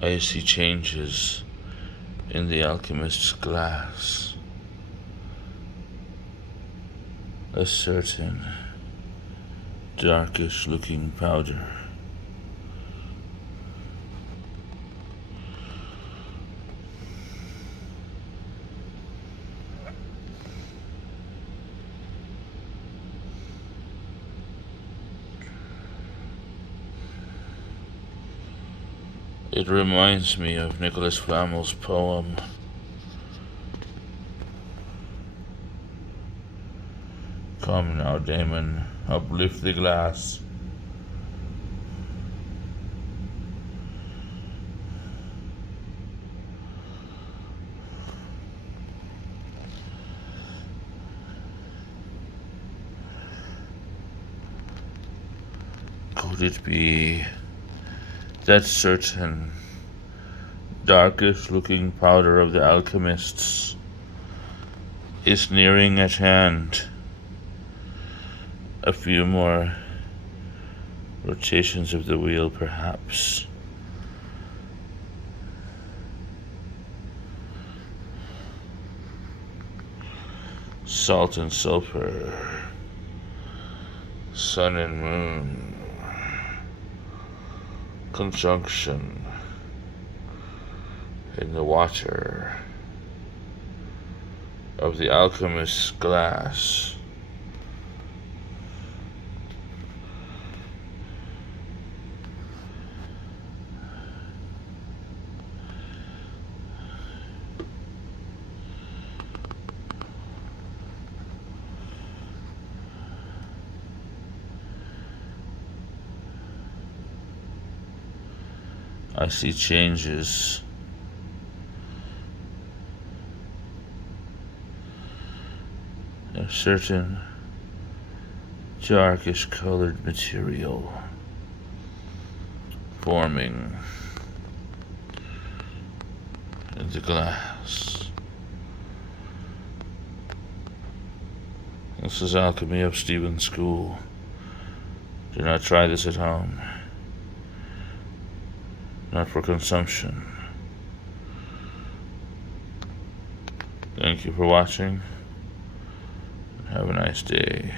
I see changes in the alchemist's glass. A certain darkish looking powder. It reminds me of Nicholas Flamel's poem. Come now, Damon, uplift the glass. Could it be that certain darkish looking powder of the alchemists is nearing at hand? A few more rotations of the wheel, perhaps. Salt and sulfur, sun and moon, conjunction in the water of the alchemist's glass. I see changes. A certain darkish colored material forming in the glass. This is Alchemy of Stephen's School. Do not try this at home. Not for consumption. Thank you for watching. Have a nice day.